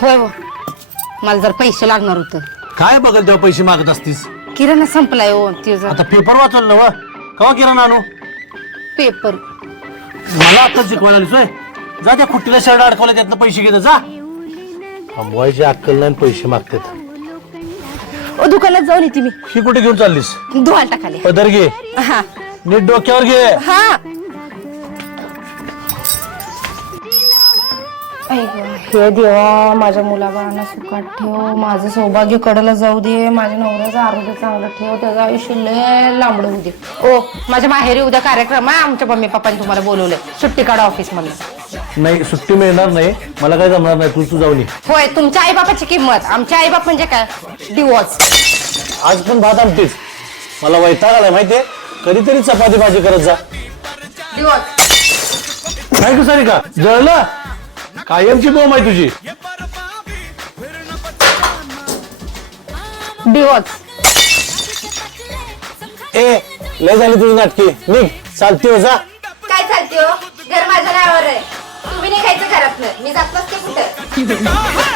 होय हो, मला जर पैसे लागणार होतं. काय बघल तेव्हा पैसे मागत असतीस? किराणा संपलाय हो. ते जर आता पेपर वाचवलं ना व कवा किराणा आणू? पेपर मला आता शिकवायला आलीस होय? जा त्या खुट्टीला शर्ट अडकवलं त्यातनं पैसे घेत जा. थांबवायची अक्कल नाही पैसे मागतात. दुकानात जाऊन येते मी. ही कुठे घेऊन चाललीस? धुवाल टाकाले. पदर घे, हा नीट डोक्यावर घे. हा. हे देवा, माझ्या मुलाबाळांना सुखात ठेव, माझं सौभाग्य कडला जाऊ दे, माझ्या नवऱ्याचं आरोग्य चांगलं ठेव, त्याचं आयुष्य लय लांबड होऊ दे. ओ, माझ्या माहेरी उद्या कार्यक्रम आहे. आमच्या मम्मी पप्पांनी तुम्हाला बोलवलंय. सुट्टी काढा ऑफिस मधलं. नाही, सुट्टी मिळणार नाही, मला काय जमणार नाही. तू जाऊन ये. होय, तुमच्या आई बापाची किंमत. आमचे आई बाप म्हणजे काय? डिवॉर्स. आज पण भात आमटीच. मला वैताग आलाय माहितीये. कधीतरी चपाती भाजी करत जा. डिवॉर्स. काय कसा का जळलं? कायमची बोंब आहे तुझी. डिवॉर्स. ए, लय झाली तुझी नाटकी. निघ, चालती हो जा. काय चालते हो? घर माझ्या नावावर आहे. तुम्ही नाही खायचं घरात. मी जात नसते कुठं.